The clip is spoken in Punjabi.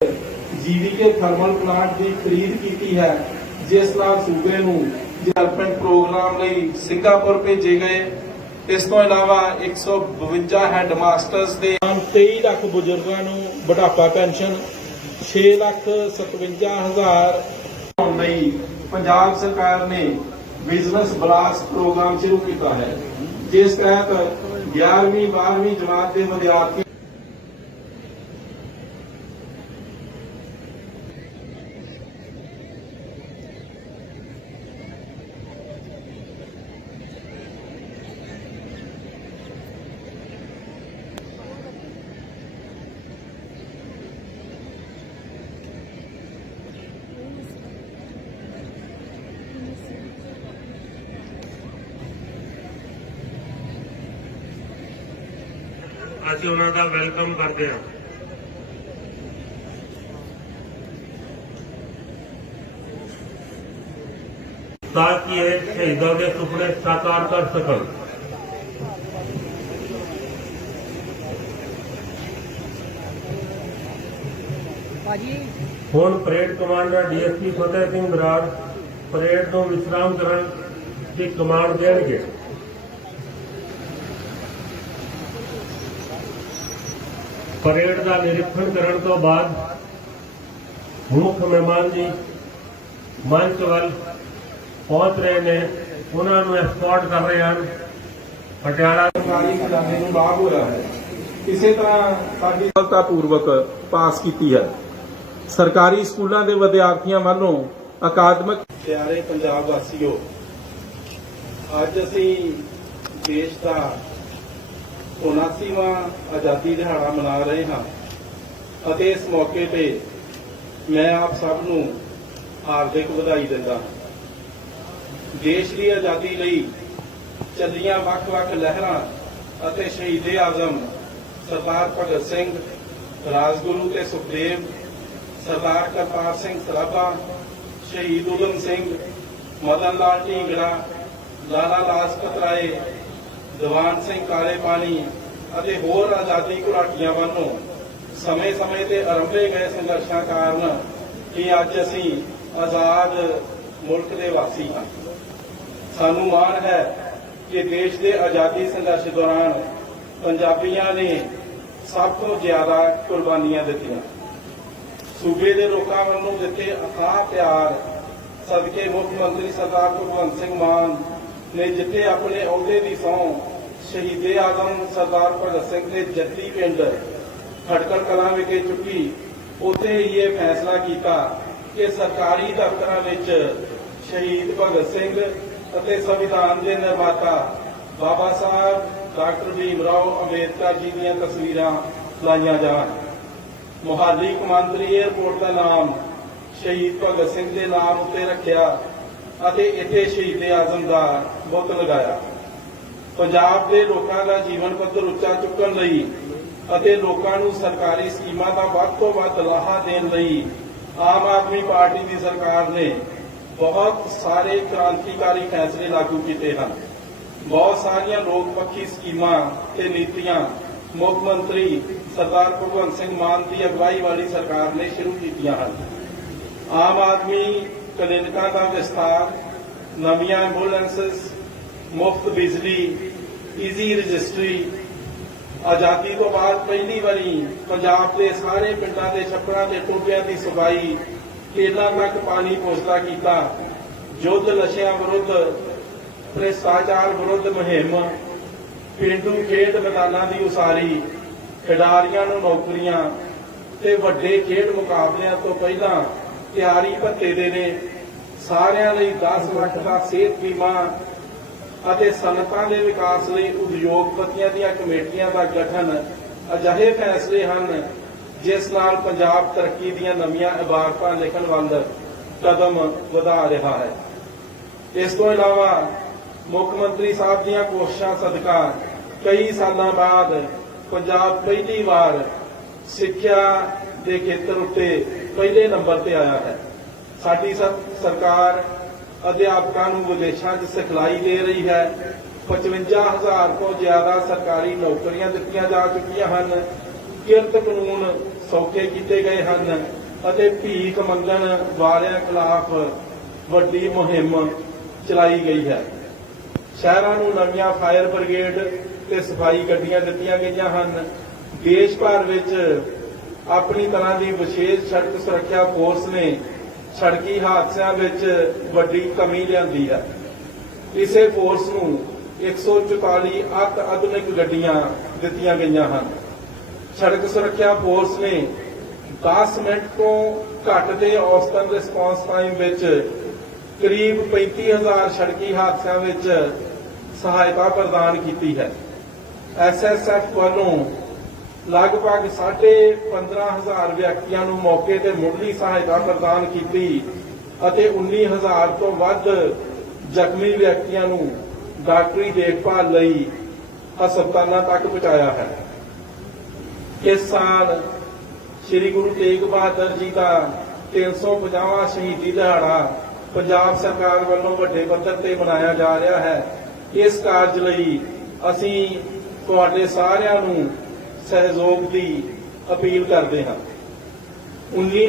ਜੀਵੀਕੇ ਥਰਮਲ ਪਲਾਂਟ ਦੀ ਖਰੀਦ ਕੀਤੀ ਹੈ, ਜਿਸ ਨਾਲ ਸੂਬੇ ਨੂੰ ਡਿਵੈਲਪਮੈਂਟ ਪ੍ਰੋਗਰਾਮ ਲਈ ਸਿੰਗਾਪੁਰ ਭੇਜੇ ਗਏ। ਇਸ ਤੋਂ ਇਲਾਵਾ 152 ਹੈੱਡ ਮਾਸਟਰਸ ਦੇ 23 ਲੱਖ ਬਜ਼ੁਰਗਾਂ ਨੂੰ ਬੁਢਾਪਾ ਪੈਨਸ਼ਨ 6 ਲੱਖ 57 ਹਜ਼ਾਰ ਲਈ ਪੰਜਾਬ ਸਰਕਾਰ ਨੇ ਬਿਜ਼ਨਸ ਬਲਾਸਟ ਪ੍ਰੋਗਰਾਮ ਸ਼ੁਰੂ ਕੀਤਾ ਹੈ, ਜਿਸ ਤਹਿਤ 11ਵੀਂ 12ਵੀਂ ਜਮਾਤ ਦੇ ਵਿਦਿਆਰਥੀ ਅਸੀਂ ਉਹਨਾਂ ਦਾ ਵੈਲਕਮ ਕਰਦੇ ਹਾਂ। ਤਾਂ ਕਿ ਇਹ ਸ਼ਹੀਦਾਂ ਦੇ ਸੁਪਨੇ ਸਾਕਾਰ ਕਰ ਸਕਣ। ਭਾਜੀ। ਹੁਣ parade commander DSP Fateh Singh Brar parade ਨੂੰ ਵਿਸ਼ਰਾਮ ਕਰਨ ਦੀ ਕਮਾਂਡ ਦੇਣਗੇ। ਪਰੇਡ ਦਾ ਨਿਰੀਖਣ ਕਰਨ ਤੋਂ ਬਾਅਦ ਮੁੱਖ ਮਹਿਮਾਨ ਜੀ ਮੰਚ ਵੱਲ ਪਹੁੰਚ ਰਹੇ ਨੇ। ਉਹਨਾਂ ਨੂੰ ਐਸਕੌਰਟ ਕਰ ਰਹੇ ਹਨ। ਪਟਿਆਲਾ ਸਰਕਾਰੀ ਖਜ਼ਾਨੇ ਨੂੰ ਲਾਭ ਹੋਇਆ ਹੈ। ਇਸੇ ਤਰ੍ਹਾਂ ਸਾਡੀ ਸਫਲਤਾਪੂਰਵਕ ਪਾਸ ਕੀਤੀ ਹੈ। ਸਰਕਾਰੀ ਸਕੂਲਾਂ ਦੇ ਵਿਦਿਆਰਥੀਆਂ ਵੱਲੋਂ ਅਕਾਦਮਿਕ ਪਿਆਰੇ ਪੰਜਾਬ ਵਾਸੀਓ ਅੱਜ ਅਸੀਂ ਦੇਸ਼ ਦਾ 79ਵਾਂ ਆਜ਼ਾਦੀ ਦਿਹਾੜਾ ਮਨਾ ਰਹੇ ਹਾਂ ਅਤੇ ਇਸ ਮੌਕੇ ਤੇ ਮੈਂ ਆਪ ਸਭ ਨੂੰ ਹਾਰਦਿਕ ਵਧਾਈ ਦਿੰਦਾ ਹਾਂ। ਦੇਸ਼ ਦੀ ਆਜ਼ਾਦੀ ਲਈ ਚੱਲੀਆਂ ਵੱਖ-ਵੱਖ ਲਹਿਰਾਂ ਅਤੇ ਸ਼ਹੀਦੇ ਆਜ਼ਮ ਸਰਦਾਰ ਭਗਤ ਸਿੰਘ, ਰਾਜਗੁਰੂ ਤੇ ਸੁਖਦੇਵ, ਸਰਦਾਰ ਕਰਤਾਰ ਸਿੰਘ ਸਰਾਭਾ, ਸ਼ਹੀਦ ਉਦਮ ਸਿੰਘ, ਮਦਨ ਲਾਲ ਢੀਂਗੜਾ, ਲਾਲਾ ਲਾਜਪਤ ਰਾਏ ਦਵਾਨ ਸਿੰਘ ਕਾਲੇ ਪਾਣੀ ਅਤੇ ਹੋਰ ਆਜ਼ਾਦੀ ਘੁਲਾਟੀਆਂ ਵੱਲੋਂ ਸਮੇਂ-ਸਮੇਂ ਤੇ ਆਰੰਭੇ ਗਏ ਸੰਘਰਸ਼ਾਂ ਕਾਰਨ ਕਿ ਅੱਜ ਅਸੀਂ ਆਜ਼ਾਦ ਮੁਲਕ ਦੇ ਵਾਸੀ ਹਾਂ। ਸਾਨੂੰ ਮਾਣ ਹੈ ਕਿ ਦੇਸ਼ ਦੇ ਆਜ਼ਾਦੀ ਸੰਘਰਸ਼ ਦੌਰਾਨ ਪੰਜਾਬੀਆਂ ਨੇ ਸਭ ਤੋਂ ਜ਼ਿਆਦਾ ਕੁਰਬਾਨੀਆਂ ਦਿੱਤੀਆਂ। ਸੂਬੇ ਦੇ ਲੋਕਾਂ ਵੱਲੋਂ ਦਿੱਤੇ ਅਥਾਹ ਪਿਆਰ ਸਦਕੇ ਮੁੱਖ ਮੰਤਰੀ ਸਰਦਾਰ ਭਗਵੰਤ ਸਿੰਘ ਮਾਨ ਨੇ ਜਿੱਥੇ ਆਪਣੇ ਅਹੁਦੇ ਦੀ ਸਹੁੰ ਸ਼ਹੀਦੇ ਆਜ਼ਮ ਸਰਦਾਰ ਭਗਤ ਸਿੰਘ ਦੇ ਜੱਦੀ ਪਿੰਡ ਖਟਕੜ ਕਲਾਂ ਵਿਖੇ ਚੁੱਕੀ, ਉੱਥੇ ਹੀ ਇਹ ਫੈਸਲਾ ਕੀਤਾ ਕਿ ਸਰਕਾਰੀ ਦਫ਼ਤਰਾਂ ਵਿੱਚ ਸ਼ਹੀਦ ਭਗਤ ਸਿੰਘ ਅਤੇ ਸੰਵਿਧਾਨ ਦੇ ਨਿਰਮਾਤਾ ਬਾਬਾ ਸਾਹਿਬ, ਡਾਕਟਰ ਭੀਮ ਰਾਓ ਅੰਬੇਦਕਰ ਜੀ ਦੀਆਂ ਤਸਵੀਰਾਂ ਲਾਈਆਂ ਜਾਣ। ਮੁਹਾਲੀ ਕਮਾਂਦਰੀ ਏਅਰਪੋਰਟ ਦਾ ਨਾਮ ਸ਼ਹੀਦ ਭਗਤ ਸਿੰਘ ਦੇ ਨਾਮ ਉੱਤੇ ਰੱਖਿਆ ਅਤੇ ਇੱਥੇ ਸ਼ਹੀਦ ਆਜ਼ਮ ਦਾ ਬੁੱਤ ਲਗਾਇਆ। ਪੰਜਾਬ ਦੇ ਲੋਕਾਂ ਦਾ ਜੀਵਨ ਪੱਧਰ ਉੱਚਾ ਚੁੱਕਣ ਲਈ ਅਤੇ ਲੋਕਾਂ ਨੂੰ ਸਰਕਾਰੀ ਸਕੀਮਾਂ ਦਾ ਵੱਧ ਤੋਂ ਵੱਧ ਲਾਹਾ ਦੇਣ ਲਈ ਆਮ ਆਦਮੀ ਪਾਰਟੀ ਦੀ ਸਰਕਾਰ ਨੇ ਬਹੁਤ ਸਾਰੇ ਕ੍ਰਾਂਤੀਕਾਰੀ ਫੈਸਲੇ ਲਾਗੂ ਕੀਤੇ ਹਨ। ਬਹੁਤ ਸਾਰੀਆਂ ਲੋਕ ਪੱਖੀ ਸਕੀਮਾਂ ਤੇ ਨੀਤੀਆਂ ਮੁੱਖ ਮੰਤਰੀ ਸਰਦਾਰ ਭਗਵੰਤ ਸਿੰਘ ਮਾਨ ਦੀ ਅਗਵਾਈ ਵਾਲੀ ਸਰਕਾਰ ਨੇ ਸ਼ੁਰੂ ਕੀਤੀਆਂ ਹਨ। ਆਮ ਆਦਮੀ ਕਲੀਨਿਕਾਂ ਦਾ ਵਿਸਤਾਰ ਨਵੀਆਂ ਐਂਬੂਲੈਂਸਸ, ਮੁਫਤ ਬਿਜਲੀ ਈਜ਼ੀ ਰਜਿਸਟਰੀ ਆਜ਼ਾਦੀ ਤੋਂ ਬਾਅਦ ਪਹਿਲੀ ਵਾਰੀ ਪੰਜਾਬ ਦੇ ਸਾਰੇ ਪਿੰਡਾਂ ਦੇ ਛੱਪੜਾਂ ਤੇ ਟੋਬਿਆਂ ਦੀ ਸਫ਼ਾਈ ਕੇਲਾ ਤੱਕ ਪਾਣੀ ਪਹੁੰਚਦਾ ਕੀਤਾ। ਯੁੱਧ ਨਸ਼ਿਆਂ ਵਿਰੁੱਧ, ਭ੍ਰਿਸ਼ਟਾਚਾਰ ਵਿਰੁੱਧ ਮੁਹਿੰਮ, ਪਿੰਡੂ ਖੇਡ ਮੈਦਾਨਾਂ ਦੀ ਉਸਾਰੀ, ਖਿਡਾਰੀਆਂ ਨੂੰ ਨੌਕਰੀਆਂ ਤੇ ਵੱਡੇ ਖੇਡ ਮੁਕਾਬਲਿਆਂ ਤੋਂ ਪਹਿਲਾਂ ਤਿਆਰੀ ਭੱਤੇ ਦੇ ਨੇ। ਸਾਰਿਆਂ ਲਈ 10 ਲੱਖ ਦਾ ਸਿਹਤ ਬੀਮਾ ਅਤੇ ਸਨਤਾਂ ਦੇ ਵਿਕਾਸ ਲਈ ਉਦਯੋਗਪਤੀਆਂ ਦੀਆਂ ਕਮੇਟੀਆਂ ਦਾ ਗਠਨ ਅਜਿਹੇ ਫੈਸਲੇ ਹਨ, ਜਿਸ ਨਾਲ ਪੰਜਾਬ ਤਰੱਕੀ ਦੀਆਂ ਨਵੀਆਂ ਇਬਾਰਤਾਂ ਲਿਖਣ ਵੱਲ ਕਦਮ ਵਧਾ ਰਿਹਾ ਹੈ। ਇਸ ਤੋਂ ਇਲਾਵਾ ਮੁੱਖ ਮੰਤਰੀ ਸਾਹਿਬ ਦੀਆਂ ਕੋਸ਼ਿਸ਼ਾਂ ਸਦਕਾ ਕਈ ਸਾਲਾਂ ਬਾਅਦ ਪੰਜਾਬ ਪਹਿਲੀ ਵਾਰ ਸਿੱਖਿਆ ਦੇ ਖੇਤਰ ਉੱਤੇ ਪਹਿਲੇ ਨੰਬਰ ਤੇ ਆਇਆ ਹੈ। ਸਾਡੀ ਸਰਕਾਰ ਅਧਿਆਪਕਾਂ ਨੂੰ ਵਿਦੇਸ਼ਾਂ 'ਚ ਸਿਖਲਾਈ ਦੇ ਰਹੀ ਹੈ। 55000 ਤੋਂ ਜ਼ਿਆਦਾ ਸਰਕਾਰੀ ਨੌਕਰੀਆਂ ਦਿੱਤੀਆਂ ਜਾ ਚੁੱਕੀਆਂ ਹਨ। ਕਿਰਤ ਕਾਨੂੰਨ ਸੌਖੇ ਕੀਤੇ ਗਏ ਹਨ ਅਤੇ ਭੀਖ ਮੰਗਣ ਵਾਲਿਆਂ ਖਿਲਾਫ ਵੱਡੀ ਮੁਹਿੰਮ ਚਲਾਈ ਗਈ ਹੈ। ਸ਼ਹਿਰਾਂ ਨੂੰ ਨਵੀਆਂ ਫਾਇਰ ਬ੍ਰਿਗੇਡ ਤੇ ਸਫ਼ਾਈ ਗੱਡੀਆਂ ਦਿੱਤੀਆਂ ਗਈਆਂ ਹਨ। ਦੇਸ਼ ਭਰ ਵਿੱਚ ਆਪਣੀ ਤਰ੍ਹਾਂ ਦੀ ਵਿਸ਼ੇਸ਼ ਸੜਕ ਸੁਰੱਖਿਆ ਫੋਰਸ ਨੇ ਸੜਕੀ ਹਾਦਸਿਆਂ ਵਿੱਚ ਵੱਡੀ ਕਮੀ ਲਿਆਂਦੀ ਹੈ। ਇਸੇ ਫੋਰਸ ਨੂੰ 144 ਅਤ ਆਧੁਨਿਕ ਗੱਡੀਆਂ ਦਿੱਤੀਆਂ ਗਈਆਂ ਹਨ। ਸੜਕ ਸੁਰੱਖਿਆ ਫੋਰਸ ਨੇ 10 ਮਿੰਟ ਤੋਂ ਘੱਟ ਦੇ ਔਸਤਨ ਰਿਸਪੌਂਸ ਟਾਈਮ ਵਿੱਚ ਕਰੀਬ 35000 ਸੜਕੀ ਹਾਦਸਿਆਂ ਵਿੱਚ ਸਹਾਇਤਾ ਪ੍ਰਦਾਨ ਕੀਤੀ ਹੈ। ਐਸਐਸਐਫ ਵੱਲੋਂ ਲਗਭਗ 15000 ਵਿਅਕਤੀਆਂ ਨੂੰ ਮੌਕੇ ਤੇ ਮੁੱਢਲੀ ਸਹਾਇਤਾ ਪ੍ਰਦਾਨ ਕੀਤੀ ਅਤੇ 19000 ਤੋਂ ਵੱਧ ਜ਼ਖਮੀ ਵਿਅਕਤੀਆਂ ਨੂੰ ਡਾਕਟਰੀ ਦੇਖਭਾਲ ਲਈ ਹਸਪਤਾਲਾਂ ਤੱਕ ਪਹੁੰਚਾਇਆ ਹੈ। ਇਸ ਸਾਲ ਸ੍ਰੀ ਗੁਰੂ ਤੇਗ ਬਹਾਦਰ ਜੀ ਦਾ 350ਵਾਂ ਸ਼ਹੀਦੀ ਦਿਹਾੜਾ ਪੰਜਾਬ ਸਰਕਾਰ ਵੱਲੋਂ ਵੱਡੇ ਪੱਧਰ ਤੇ ਮਨਾਇਆ ਜਾ ਰਿਹਾ ਹੈ। ਇਸ ਕਾਰਜ ਲਈ ਅਸੀਂ ਤੁਹਾਡੇ ਸਾਰਿਆਂ ਨੂੰ ਸਹਿਯੋਗ ਦੀ ਅਪੀਲ ਕਰਦੇ ਹਾਂ। 19